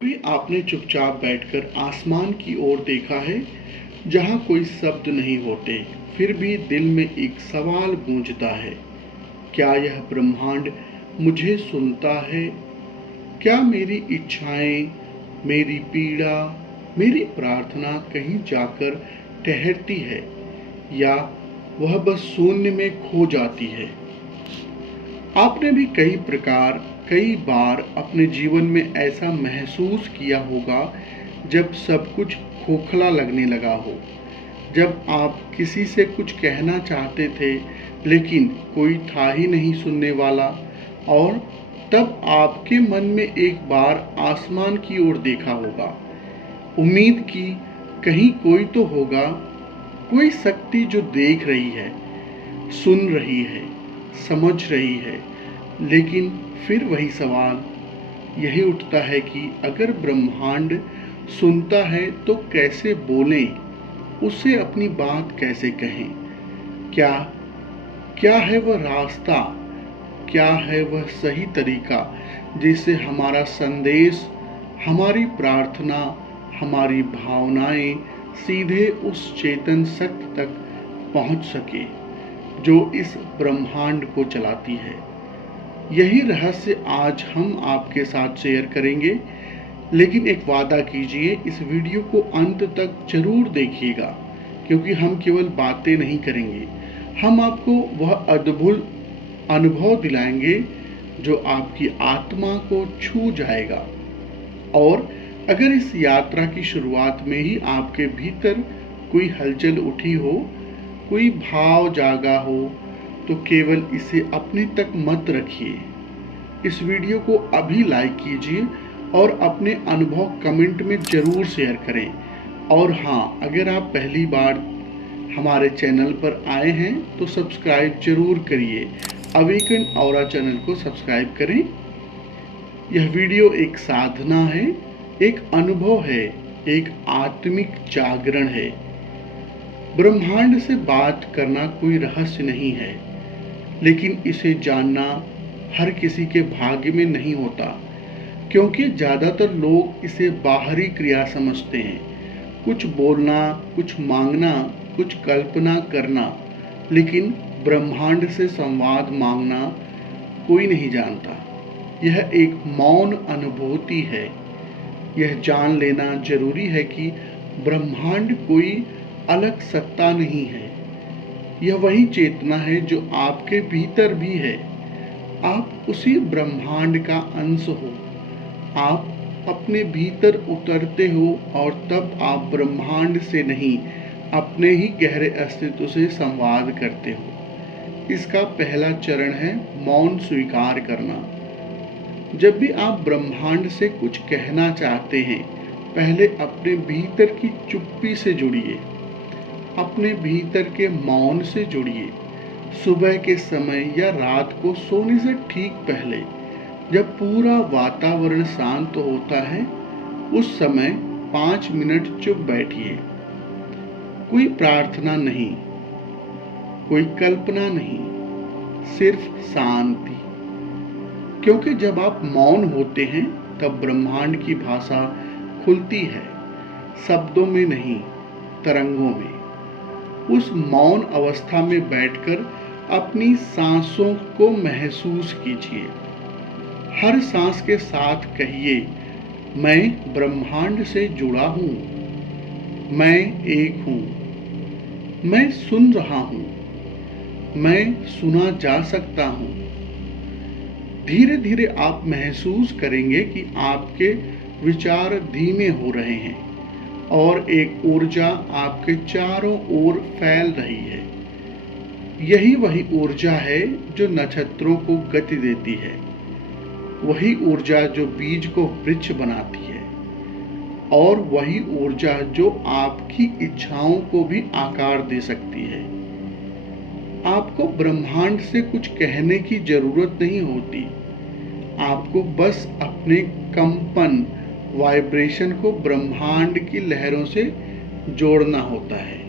कभी आपने चुपचाप बैठकर आसमान की ओर देखा है, जहाँ कोई शब्द नहीं होते, फिर भी दिल में एक सवाल गूंजता है, क्या यह ब्रह्मांड मुझे सुनता है? क्या मेरी इच्छाएं, मेरी पीड़ा, मेरी प्रार्थना कहीं जाकर ठहरती है, या वह बस शून्य में खो जाती है? आपने भी कई बार अपने जीवन में ऐसा महसूस किया होगा, जब सब कुछ खोखला लगने लगा हो, जब आप किसी से कुछ कहना चाहते थे लेकिन कोई था ही नहीं सुनने वाला, और तब आपके मन में एक बार आसमान की ओर देखा होगा, उम्मीद की कहीं कोई तो होगा, कोई शक्ति जो देख रही है, सुन रही है, समझ रही है। लेकिन फिर वही सवाल यही उठता है कि अगर ब्रह्मांड सुनता है तो कैसे बोलें, उससे अपनी बात कैसे कहें? क्या क्या है वह रास्ता, क्या है वह सही तरीका जिससे हमारा संदेश, हमारी प्रार्थना, हमारी भावनाएं सीधे उस चेतन शक्ति तक पहुंच सके जो इस ब्रह्मांड को चलाती है? यही रहस्य आज हम आपके साथ शेयर करेंगे। लेकिन एक वादा कीजिए, इस वीडियो को अंत तक जरूर देखिएगा, क्योंकि हम केवल बातें नहीं करेंगे, हम आपको वह अद्भुत अनुभव दिलाएंगे जो आपकी आत्मा को छू जाएगा। और अगर इस यात्रा की शुरुआत में ही आपके भीतर कोई हलचल उठी हो, कोई भाव जागा हो, तो केवल इसे अपने तक मत रखिए। इस वीडियो को अभी लाइक कीजिए और अपने अनुभव कमेंट में जरूर शेयर करें। और हाँ, अगर आप पहली बार हमारे चैनल पर आए हैं तो सब्सक्राइब जरूर करिए। अवेकन ऑरा चैनल को सब्सक्राइब करें। यह वीडियो एक साधना है, एक अनुभव है, एक आत्मिक जागरण है। ब्रह्मांड से बात करना कोई रहस्य नहीं है, लेकिन इसे जानना हर किसी के भाग्य में नहीं होता, क्योंकि ज़्यादातर लोग इसे बाहरी क्रिया समझते हैं, कुछ बोलना, कुछ मांगना, कुछ कल्पना करना। लेकिन ब्रह्मांड से संवाद मांगना कोई नहीं जानता। यह एक मौन अनुभूति है। यह जान लेना जरूरी है कि ब्रह्मांड कोई अलग सत्ता नहीं है, यह वही चेतना है जो आपके भीतर भी है। आप उसी ब्रह्मांड का अंश हो। आप अपने भीतर उतरते हो और तब आप ब्रह्मांड से नहीं, अपने ही गहरे अस्तित्व से संवाद करते हो। इसका पहला चरण है मौन स्वीकार करना। जब भी आप ब्रह्मांड से कुछ कहना चाहते हैं, पहले अपने भीतर की चुप्पी से जुड़िए, अपने भीतर के मौन से जुड़िए। सुबह के समय या रात को सोने से ठीक पहले, जब पूरा वातावरण शांत होता है, उस समय 5 मिनट चुप बैठिए। कोई प्रार्थना नहीं, कोई कल्पना नहीं, सिर्फ शांति। क्योंकि जब आप मौन होते हैं, तब ब्रह्मांड की भाषा खुलती है, शब्दों में नहीं, तरंगों में। उस मौन अवस्था में बैठकर अपनी सांसों को महसूस कीजिए। हर सांस के साथ कहिए, मैं ब्रह्मांड से जुड़ा हूँ, मैं एक हूँ, मैं सुन रहा हूँ, मैं सुना जा सकता हूँ। धीरे धीरे आप महसूस करेंगे कि आपके विचार धीमे हो रहे हैं और एक ऊर्जा आपके चारों ओर फैल रही है। यही वही ऊर्जा है जो नक्षत्रों को गति देती है, वही ऊर्जा जो बीज को वृक्ष बनाती है, और वही ऊर्जा जो आपकी इच्छाओं को भी आकार दे सकती है। आपको ब्रह्मांड से कुछ कहने की जरूरत नहीं होती, आपको बस अपने कंपन, वाइब्रेशन को ब्रह्मांड की लहरों से जोड़ना होता है।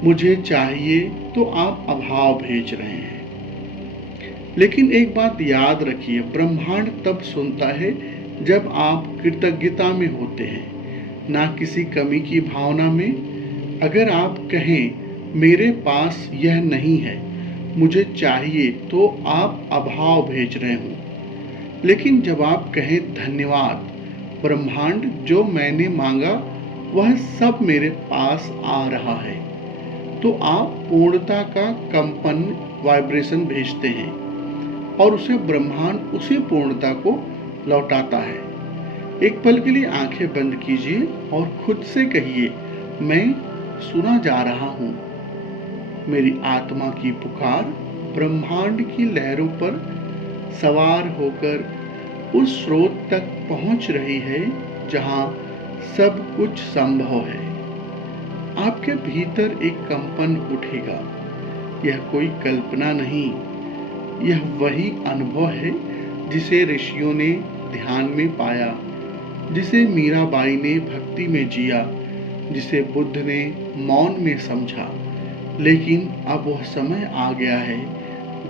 मुझे चाहिए तो आप अभाव भेज रहे हैं, लेकिन एक बात याद रखिए, ब्रह्मांड तब सुनता है जब आप कृतज्ञता में होते हैं, ना किसी कमी की भावना में। अगर आप कहें मेरे पास यह नहीं है, मुझे चाहिए, तो आप अभाव भेज रहे हो। लेकिन जब आप कहें धन्यवाद ब्रह्मांड, जो मैंने मांगा वह सब मेरे पास आ रहा है, तो आप पूर्णता का कंपन, वाइब्रेशन भेजते हैं और उसे ब्रह्मांड उसी पूर्णता को लौटाता है। एक पल के लिए आंखें बंद कीजिए और खुद से कहिए, मैं सुना जा रहा हूँ। मेरी आत्मा की पुकार ब्रह्मांड की लहरों पर सवार होकर उस स्रोत तक पहुंच रही है जहां सब कुछ संभव है। आपके भीतर एक कंपन उठेगा। यह कोई कल्पना नहीं, यह वही अनुभव है जिसे ऋषियों ने ध्यान में पाया, जिसे मीराबाई ने भक्ति में जिया, जिसे बुद्ध ने मौन में समझा। लेकिन अब वह समय आ गया है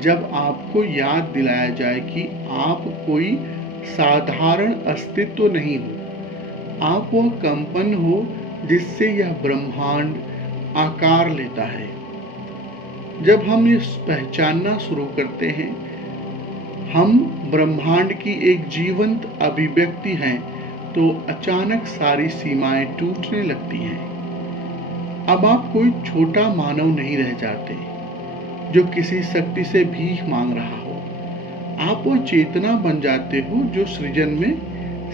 जब आपको याद दिलाया जाए कि आप कोई साधारण अस्तित्व नहीं हो। आप वह कंपन हो जिससे यह ब्रह्मांड आकार लेता है। जब हम ये पहचानना शुरू करते हैं हम ब्रह्मांड की एक जीवंत अभिव्यक्ति हैं, तो अचानक सारी सीमाएं टूटने लगती हैं। अब आप कोई छोटा मानव नहीं रह जाते जो किसी शक्ति से भीख मांग रहा हो। आप वो चेतना बन जाते हो जो सृजन में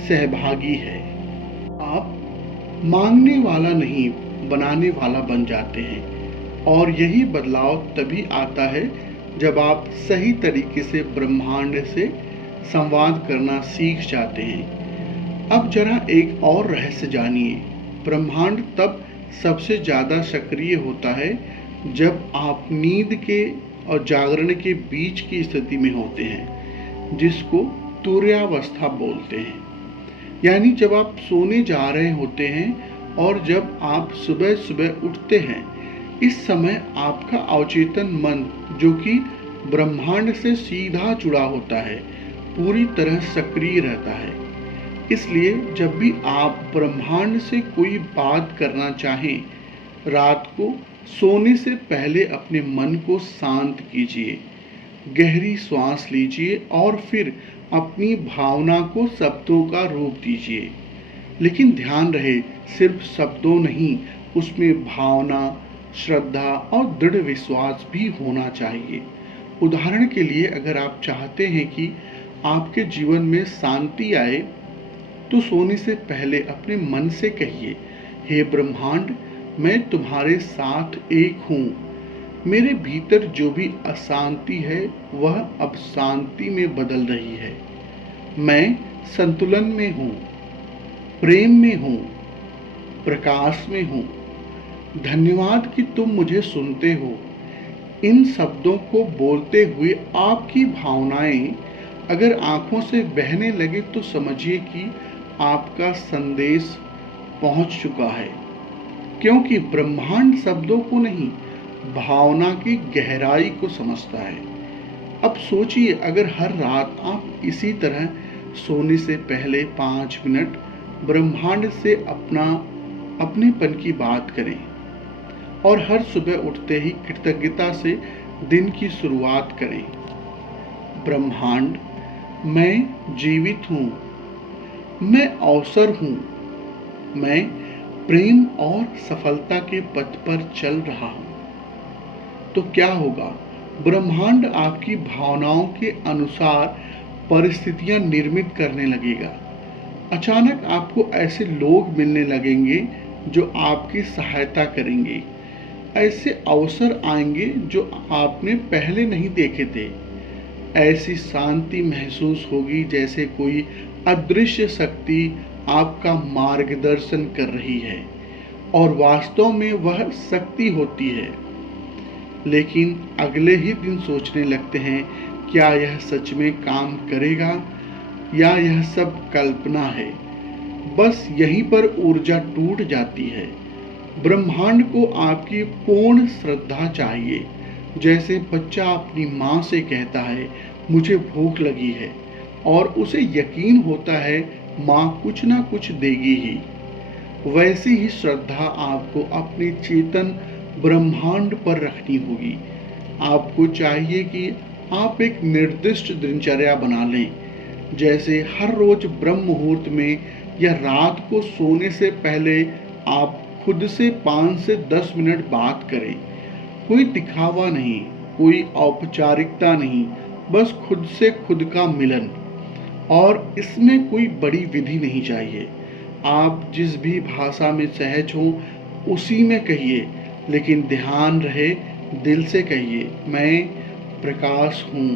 सहभागी है। आप मांगने वाला नहीं, बनाने वाला बन जाते हैं। और यही बदलाव तभी आता है जब आप सही तरीके से ब्रह्मांड से संवाद करना सीख जाते हैं। अब जरा एक और रहस्य जानिए। ब्रह्मांड तब सबसे ज्यादा सक्रिय होता है जब आप नींद के और जागरण के बीच की स्थिति में होते हैं, जिसको तुर्यावस्था बोलते हैं। यानी जब आप सोने जा रहे होते हैं और जब आप सुबह सुबह उठते हैं, इस समय आपका अवचेतन मन, जो कि ब्रह्मांड से सीधा जुड़ा होता है, पूरी तरह सक्रिय रहता है। इसलिए जब भी आप ब्रह्मांड से कोई बात करना चाहें, रात को सोने से पहले अपने मन को शांत कीजिए, गहरी सांस लीजिए और फिर अपनी भावना को शब्दों का रूप दीजिए। लेकिन ध्यान रहे, सिर्फ शब्दों नहीं, उसमें भावना, श्रद्धा और दृढ़ विश्वास भी होना चाहिए। उदाहरण के लिए, अगर आप चाहते हैं कि आपके जीवन में शांति आए, तो सोने से पहले अपने मन से कहिए, हे ब्रह्मांड, मैं तुम्हारे साथ एक हूँ। मेरे भीतर जो भी अशांति है वह अब शांति में बदल रही है। मैं संतुलन में हूँ, प्रेम में हूँ, प्रकाश में हूँ। धन्यवाद कि तुम मुझे सुनते हो। इन शब्दों को बोलते हुए आपकी भावनाएं अगर आंखों से बहने लगे तो समझिए कि आपका संदेश पहुंच चुका है, क्योंकि ब्रह्मांड शब्दों को नहीं, भावना की गहराई को समझता है। अब सोचिए, अगर हर रात आप इसी तरह सोने से पहले 5 मिनट ब्रह्मांड से अपनेपन की बात करें और हर सुबह उठते ही कृतज्ञता से दिन की शुरुआत करें। ब्रह्मांड, मैं जीवित हूँ, मैं अवसर हूँ, मैं प्रेम और सफलता के पथ पर चल रहा हूँ। तो क्या होगा? ब्रह्मांड आपकी भावनाओं के अनुसार परिस्थितियां निर्मित करने लगेगा। अचानक आपको ऐसे लोग मिलने लगेंगे जो आपकी सहायता करेंगे। ऐसे अवसर आएंगे जो आपने पहले नहीं देखे थे। ऐसी शांति महसूस होगी जैसे कोई अदृश्य शक्ति आपका मार्गदर्शन कर रही है, और वास्तव में वह शक्ति होती है। लेकिन अगले ही दिन सोचने लगते हैं, क्या यह सच में काम करेगा या यह सब कल्पना है? बस यहीं पर ऊर्जा टूट जाती है। ब्रह्मांड को आपकी पूर्ण श्रद्धा चाहिए। जैसे बच्चा अपनी माँ से कहता है, मुझे भूख लगी है, और उसे यकीन होता है माँ कुछ ना कुछ देगी ही। वैसी ही श्रद्धा आपको अपने चेतन ब्रह्मांड पर रखनी होगी। आपको चाहिए कि आप एक निर्दिष्ट दिनचर्या बना लें, जैसे हर रोज ब्रह्म मुहूर्त में या रात को सोने से पहले आप खुद से 5 से 10 मिनट बात करें। कोई दिखावा नहीं, कोई औपचारिकता नहीं, बस खुद से खुद का मिलन। और इसमें कोई बड़ी विधि नहीं चाहिए। आप जिस भी भाषा में सहज हों उसी में कहिए, लेकिन ध्यान रहे दिल से कहिए, मैं प्रकाश हूँ,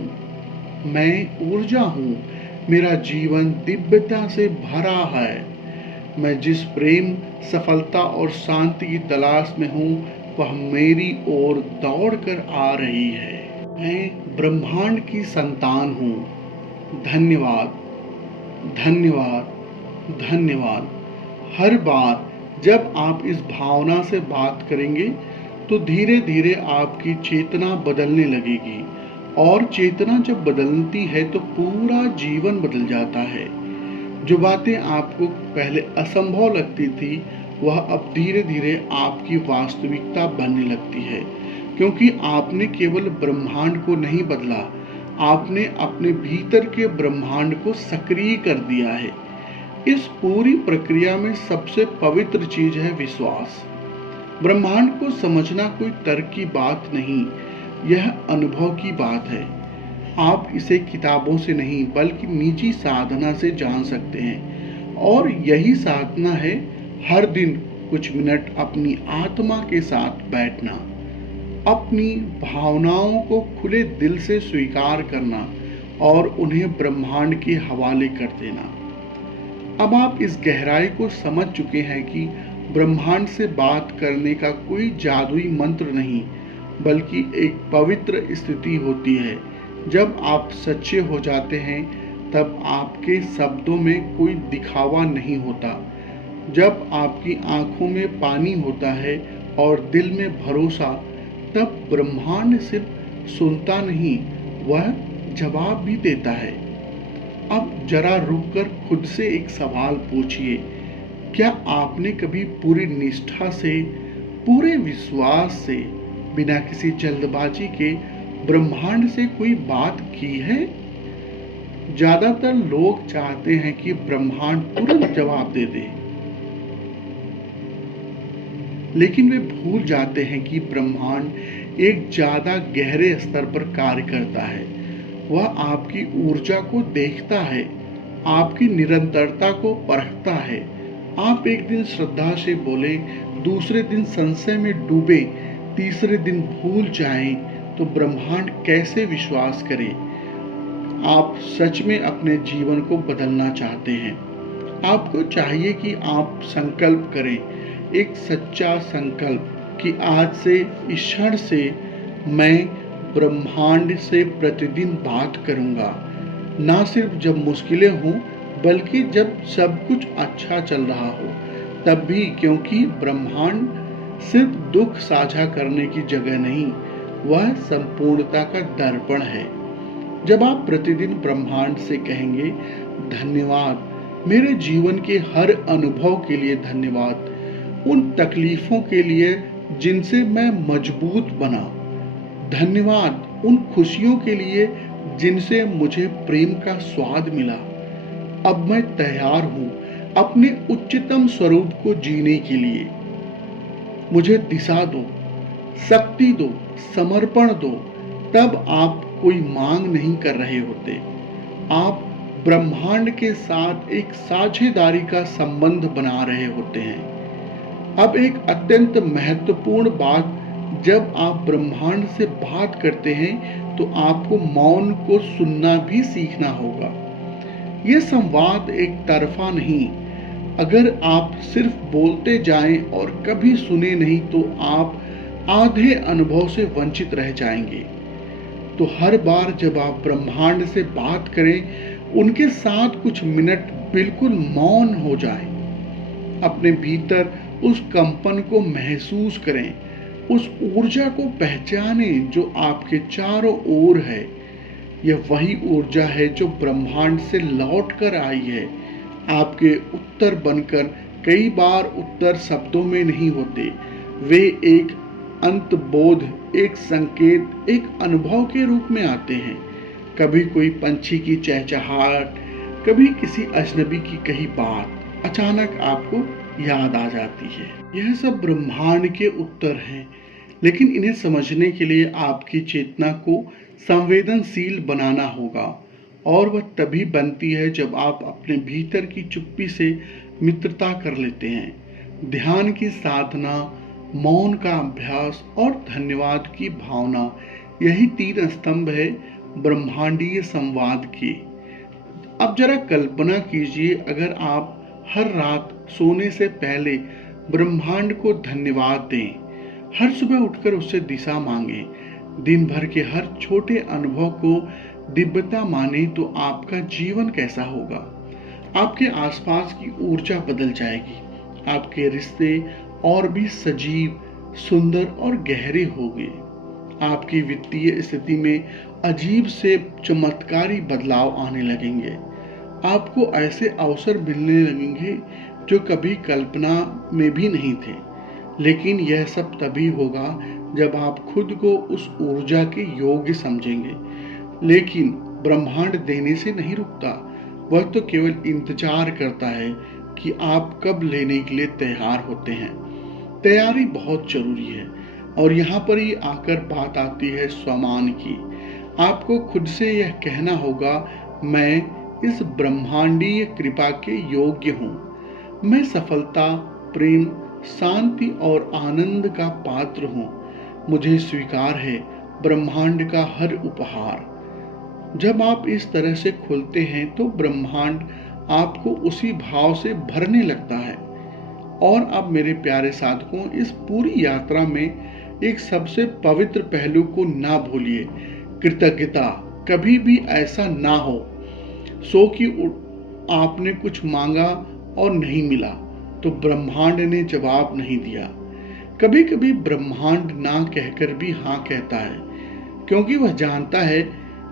मैं ऊर्जा हूँ, मेरा जीवन दिव्यता से भरा है, मैं जिस प्रेम, सफलता और शांति की तलाश में हूँ वह मेरी ओर दौड़ कर आ रही है। मैं ब्रह्मांड की संतान हूँ। धन्यवाद, धन्यवाद, धन्यवाद। हर बार जब आप इस भावना से बात करेंगे तो धीरे धीरे आपकी चेतना बदलने लगेगी, और चेतना जब बदलती है तो पूरा जीवन बदल जाता है। जो बातें आपको पहले असंभव लगती थी वह अब धीरे धीरे आपकी वास्तविकता बनने लगती है, क्योंकि आपने केवल ब्रह्मांड को नहीं बदला, आपने अपने भीतर के ब्रह्मांड को सक्रिय कर दिया है। इस पूरी प्रक्रिया में सबसे पवित्र चीज है विश्वास। ब्रह्मांड को समझना कोई तर्क की बात नहीं, यह अनुभव की बात है। आप इसे किताबों से नहीं बल्कि निजी साधना से जान सकते हैं, और यही साधना है हर दिन कुछ मिनट अपनी आत्मा के साथ बैठना, अपनी भावनाओं को खुले दिल से स्वीकार करना और उन्हें ब्रह्मांड के हवाले कर देना। अब आप इस गहराई को समझ चुके हैं कि ब्रह्मांड से बात करने का कोई जादुई मंत्र नहीं, बल्कि एक पवित्र स्थिति होती है। जब आप सच्चे हो जाते हैं तब आपके शब्दों में कोई दिखावा नहीं होता। जब आपकी आंखों में पानी होता है और दिल में भरोसा, तब ब्रह्मांड सिर्फ सुनता नहीं, वह जवाब भी देता है। अब जरा रुककर खुद से एक सवाल पूछिए, क्या आपने कभी पूरी निष्ठा से, पूरे विश्वास से, बिना किसी जल्दबाजी के ब्रह्मांड से कोई बात की है? ज्यादातर लोग चाहते हैं कि ब्रह्मांड तुरंत जवाब दे दे, लेकिन वे भूल जाते हैं कि ब्रह्मांड एक ज्यादा गहरे स्तर पर कार्य करता है। वह आपकी ऊर्जा को देखता है, आपकी निरंतरता को परखता है। आप एक दिन श्रद्धा से बोले, दूसरे दिन संशय में डूबे, तीसरे दिन भूल जाएं, तो ब्रह्मांड कैसे विश्वास करे? आप सच में अपने जीवन को बदलना चाहते हैं। आपको चाहिए कि आप संकल्प करें, एक सच्चा संकल्प कि आज से, इस क्षण से मैं ब्रह्मांड से प्रतिदिन बात करूंगा। ना सिर्फ जब मुश्किलें हों, बल्कि जब सब कुछ अच्छा चल रहा हो तब भी, क्योंकि ब्रह्मांड सिर्फ दुख साझा करने की जगह नहीं, वह संपूर्णता का दर्पण है। जब आप प्रतिदिन ब्रह्मांड से कहेंगे, धन्यवाद मेरे जीवन के हर अनुभव के लिए, धन्यवाद उन तकलीफों के लिए जिनसे मैं मजबूत बना, धन्यवाद उन खुशियों के लिए जिनसे मुझे प्रेम का स्वाद मिला। अब मैं तैयार हूं अपने उच्चतम स्वरूप को जीने के लिए। मुझे दिशा दो, शक्ति दो, समर्पण दो। तब आप कोई मांग नहीं कर रहे होते, आप ब्रह्मांड के साथ एक साझेदारी का संबंध बना रहे होते हैं। अब एक अत्यंत महत्वपूर्ण बात, जब आप ब्रह्मांड से बात करते हैं तो आपको मौन को सुनना भी सीखना होगा। यह संवाद एक तरफा नहीं। अगर आप सिर्फ बोलते जाएं और कभी सुने नहीं तो आप आधे अनुभव से वंचित रह जाएंगे। तो हर बार जब आप ब्रह्मांड से बात करें, उनके साथ कुछ मिनट बिल्कुल मौन हो जाएं। अपने भीतर उस कंपन को महसूस करें, उस ऊर्जा को पहचानें जो आपके चारों ओर है। यह वही ऊर्जा है जो ब्रह्मांड से लौट कर आई है। आपके उत्तर बनकर कई बार उत्तर शब्दों में नहीं होते, वे एक अंतबोध, एक संकेत, एक अनुभव के रूप में आते हैं। कभी कोई पंछी की चहचहाट, कभी किसी अजनबी की कही बात अचानक आपको याद आ जाती है। यह सब ब्रह्मांड के उत्तर हैं, लेकिन इन्हें समझने के लिए आपकी चेतना को संवेदनशील बनाना होगा, और वह तभी बनती है जब आप अपने भीतर की चुप्पी से मित्रता कर लेते हैं। ध्यान की साधना, मौन का अभ्यास और धन्यवाद की भावना, यही 3 स्तंभ है ब्रह्मांडीय संवाद के। अब जरा कल्पना कीजिए, अगर आप हर रात सोने से पहले ब्रह्मांड को धन्यवाद दें, हर सुबह उठकर उससे दिशा मांगें, दिन भर के हर छोटे अनुभव को दिव्यता माने, तो आपका जीवन कैसा होगा? आपके आसपास की ऊर्जा बदल जाएगी, आपके रिश्ते और भी सजीव, सुंदर और गहरे होंगे। आपकी वित्तीय स्थिति में अजीब से चमत्कारी बदलाव आने लगेंगे। आपको ऐसे अवसर मिलने लगेंगे जो कभी कल्पना में भी नहीं थे। लेकिन यह सब तभी होगा जब आप खुद को उस ऊर्जा के योग्य समझेंगे। लेकिन ब्रह्मांड देने से नहीं रुकता, वह तो केवल इंतजार करता है कि आप कब लेने के लिए तैयार होते हैं। तैयारी बहुत जरूरी है, और यहाँ पर ही आकर बात आती है स्वमान की। आपको खुद से यह कहना होगा, मैं इस ब्रह्मांडीय कृपा के योग्य हूँ। मैं सफलता, प्रेम, शांति और आनंद का पात्र हूँ। मुझे स्वीकार है ब्रह्मांड का हर उपहार। जब आप इस तरह से खुलते हैं तो ब्रह्मांड आपको उसी भाव से भरने लगता है। और अब मेरे प्यारे साधकों, इस पूरी यात्रा में एक सबसे पवित्र पहलू को ना भूलिए, कृतज्ञता। कभी भी ऐसा ना हो कि आपने कुछ मांगा और नहीं मिला तो ब्रह्मांड ने जवाब नहीं दिया। कभी कभी ब्रह्मांड ना कहकर भी हाँ कहता है, क्योंकि वह जानता है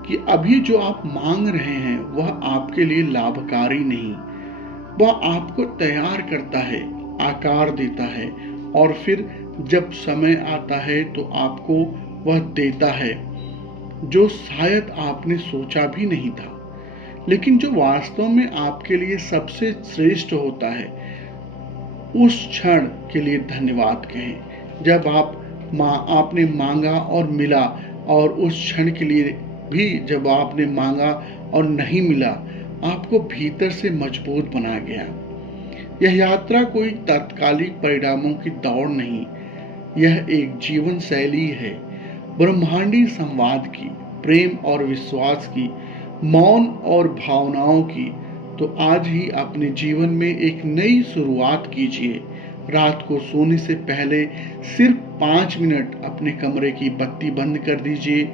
कि अभी जो आप मांग रहे हैं वह आपके लिए लाभकारी नहीं। वह आपको तैयार करता है, आकार देता है, और फिर जब समय आता है तो आपको वह देता है जो शायद आपने सोचा भी नहीं था। लेकिन जो वास्तव में आपके लिए सबसे श्रेष्ठ होता है, उस क्षण के लिए धन्यवाद कहें जब आपने मांगा और मिला, और उस क्षण के लिए भी जब आपने मांगा और नहीं मिला, आपको भीतर से मजबूत बना गया। यह यात्रा कोई तात्कालिक परिणामों की दौड़ नहीं, यह एक जीवन शैली है, ब्रह्मांडी संवाद की, प्रेम और विश्वास की, मौन और भावनाओं की। तो आज ही अपने जीवन में एक नई शुरुआत कीजिए। रात को सोने से पहले सिर्फ 5 मिनट अपने कमरे की बत्ती बंद कर दीजिए,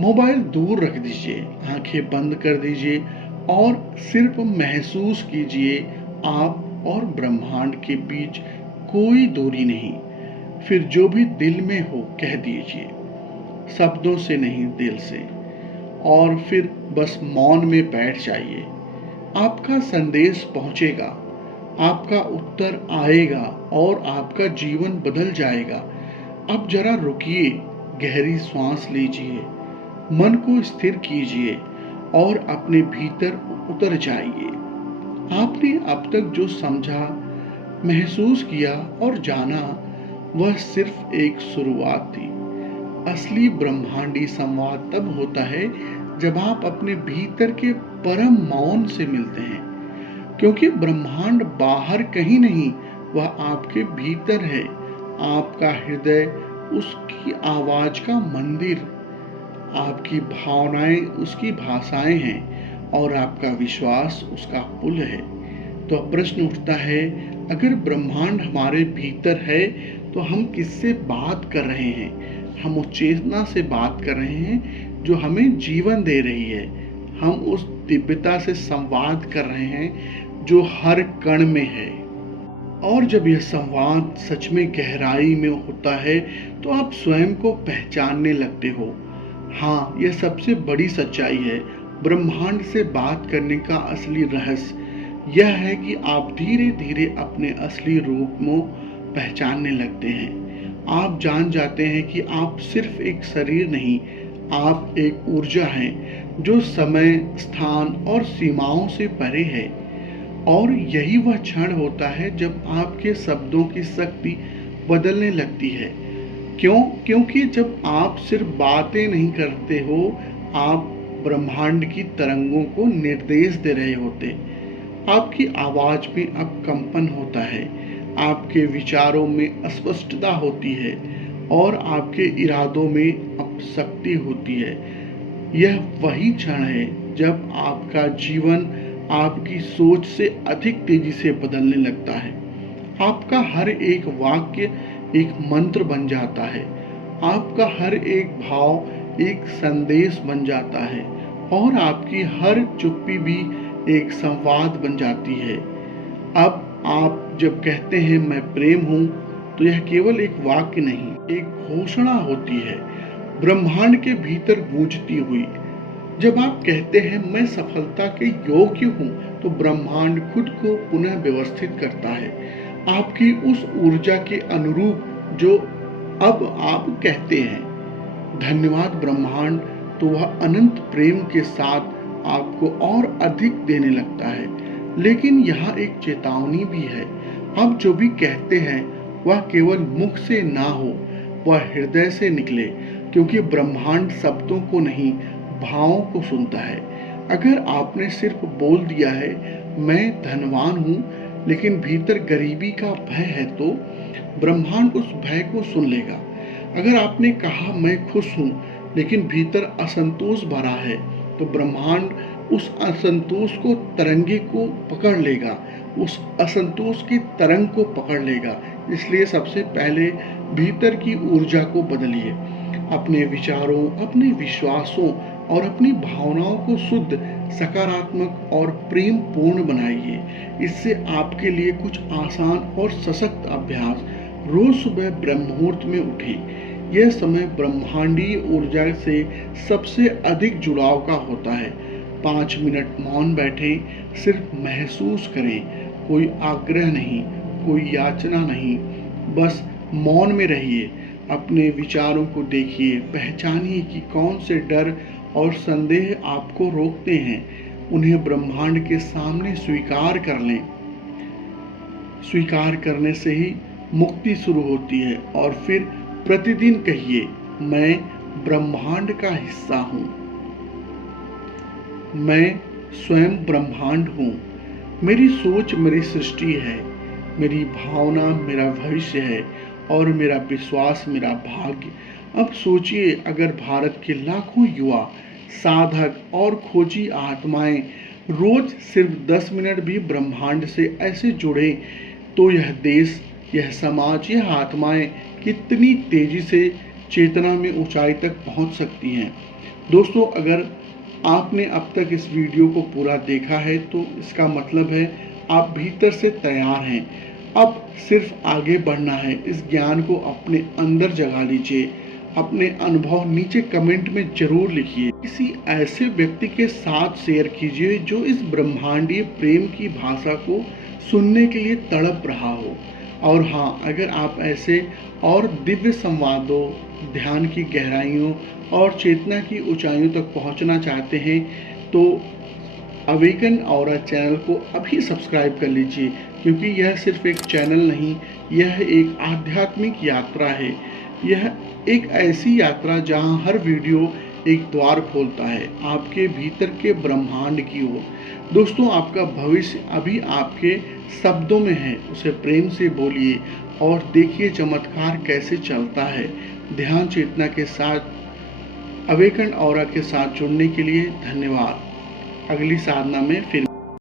मोबाइल दूर रख दीजिए, आंखें बंद कर दीजिए और सिर्फ महसूस कीजिए आप और ब्रह्मांड के बीच कोई दूरी नहीं। फिर जो भी दिल में हो कह दीजिए, शब्दों से नहीं, दिल से। और फिर बस मौन में बैठ जाइए। आपका संदेश पहुंचेगा, आपका उत्तर आएगा और आपका जीवन बदल जाएगा। अब जरा रुकिए, गहरी सांस लीजिए, मन को स्थिर कीजिए और अपने भीतर उतर जाइए। आपने अब तक जो समझा, महसूस किया और जाना, वह सिर्फ एक शुरुआत थी। असली ब्रह्मांडी संवाद तब होता है जब आप अपने भीतर के परम मौन से मिलते हैं, क्योंकि ब्रह्मांड बाहर कहीं नहीं, वह आपके भीतर है। आपका हृदय उसकी आवाज का मंदिर, आपकी भावनाएं उसकी भाषाएं हैं और आपका विश्वास उसका पुल है। तो अब प्रश्न उठता है, अगर ब्रह्मांड हमारे भीतर है तो हम किससे बात कर रहे हैं? हम उस चेतना से बात कर रहे हैं जो हमें जीवन दे रही है। हम उस दिव्यता से संवाद कर रहे हैं जो हर कण में है। और जब यह संवाद सच में गहराई में होता है तो आप स्वयं को पहचानने लगते हो। हाँ, यह सबसे बड़ी सच्चाई है। ब्रह्मांड से बात करने का असली रहस्य यह है कि आप धीरे धीरे अपने असली रूप को पहचानने लगते हैं। आप जान जाते हैं कि आप सिर्फ एक शरीर नहीं, आप एक ऊर्जा हैं जो समय, स्थान और सीमाओं से परे है। और यही वह क्षण होता है जब आपके शब्दों की शक्ति बदलने लगती है। क्योंकि जब आप सिर्फ बातें नहीं करते हो, आप ब्रह्मांड की तरंगों को निर्देश दे रहे होते। आपकी आवाज में अब कंपन होता है, आपके विचारों में स्पष्टता होती है और आपके इरादों में अब शक्ति होती है। यह वही क्षण है जब आपका जीवन आपकी सोच से अधिक तेजी से बदलने लगता है। आपका हर एक वाक्य एक मंत्र बन जाता है, आपका हर एक भाव एक संदेश बन जाता है और आपकी हर चुप्पी भी एक संवाद बन जाती है। अब आप जब कहते हैं मैं प्रेम हूँ, तो यह केवल एक वाक्य नहीं, एक घोषणा होती है, ब्रह्मांड के भीतर गूंजती हुई। जब आप कहते हैं मैं सफलता के योग्य हूँ, तो ब्रह्मांड खुद को पुनः व्यवस्थित करता है, आपकी उस ऊर्जा के अनुरूप जो अब आप कहते हैं। धन्यवाद ब्रह्मांड, तो वह अनंत प्रेम के साथ आपको और अधिक देने लगता है। लेकिन यहाँ एक चेतावनी भी है, आप जो भी कहते हैं वह केवल मुख से ना हो, वह हृदय से निकले, क्योंकि ब्रह्मांड शब्दों को नहीं, भावों को सुनता है। अगर आपने सिर्फ बोल दिया है मैं धनवान हूँ, लेकिन भीतर गरीबी का भय है, तो ब्रह्मांड उस भय को सुन लेगा। अगर आपने कहा मैं खुश हूँ, लेकिन भीतर असंतोष भरा है, तो ब्रह्मांड उस असंतोष को तरंगे को पकड़ लेगा, उस असंतोष की तरंग को पकड़ लेगा। इसलिए सबसे पहले भीतर की ऊर्जा को बदलिए, अपने विचारों, अपने विश्वासों और अपनी भावनाओं को शुद्ध, सकारात्मक और प्रेम पूर्ण बनाइए। इससे आपके लिए कुछ आसान और सशक्त अभ्यास। रोज सुबह ब्रह्म मुहूर्त में उठें। यह समय ब्रह्मांडीय ऊर्जा से सबसे अधिक जुड़ाव का होता है। 5 मिनट मौन बैठें, सिर्फ महसूस करें, कोई आग्रह नहीं, कोई याचना नहीं, बस मौन में रहिए। अपने विचारों को देखिए, पहचानिए कि कौन से डर और संदेह आपको रोकते हैं। उन्हें ब्रह्मांड के सामने स्वीकार कर लें। स्वीकार करने से ही मुक्ति शुरू होती है। और फिर प्रतिदिन कहिए मैं ब्रह्मांड का हिस्सा हूँ, मैं स्वयं ब्रह्मांड हूँ, मेरी सोच मेरी सृष्टि है, मेरी भावना मेरा भविष्य है और मेरा विश्वास मेरा भाग्य। अब सोचिए, अगर भारत के लाखों युवा, साधक और खोजी आत्माएं रोज सिर्फ 10 मिनट भी ब्रह्मांड से ऐसे जुड़े, तो यह देश, यह समाज, यह आत्माएं कितनी तेजी से चेतना में ऊंचाई तक पहुंच सकती हैं। दोस्तों, अगर आपने अब तक इस वीडियो को पूरा देखा है, तो इसका मतलब है आप भीतर से तैयार हैं। अब सिर्फ आगे बढ़ना है। इस ज्ञान को अपने अंदर जगा लीजिए। अपने अनुभव नीचे कमेंट में जरूर लिखिए। किसी ऐसे व्यक्ति के साथ शेयर कीजिए जो इस ब्रह्मांडीय प्रेम की भाषा को सुनने के लिए तड़प रहा हो। और हाँ, अगर आप ऐसे और दिव्य संवादों, ध्यान की गहराइयों और चेतना की ऊंचाइयों तक पहुंचना चाहते हैं, तो अवेकन ऑरा चैनल को अभी सब्सक्राइब कर लीजिए, क्योंकि यह सिर्फ एक चैनल नहीं, यह एक आध्यात्मिक यात्रा है। यह एक ऐसी यात्रा जहां हर वीडियो एक द्वार खोलता है आपके भीतर के ब्रह्मांड की ओर। दोस्तों, आपका भविष्य अभी आपके शब्दों में है। उसे प्रेम से बोलिए और देखिए चमत्कार कैसे चलता है। ध्यान चेतना के साथ, अवेकन ऑरा के साथ जुड़ने के लिए धन्यवाद। अगली साधना में फिर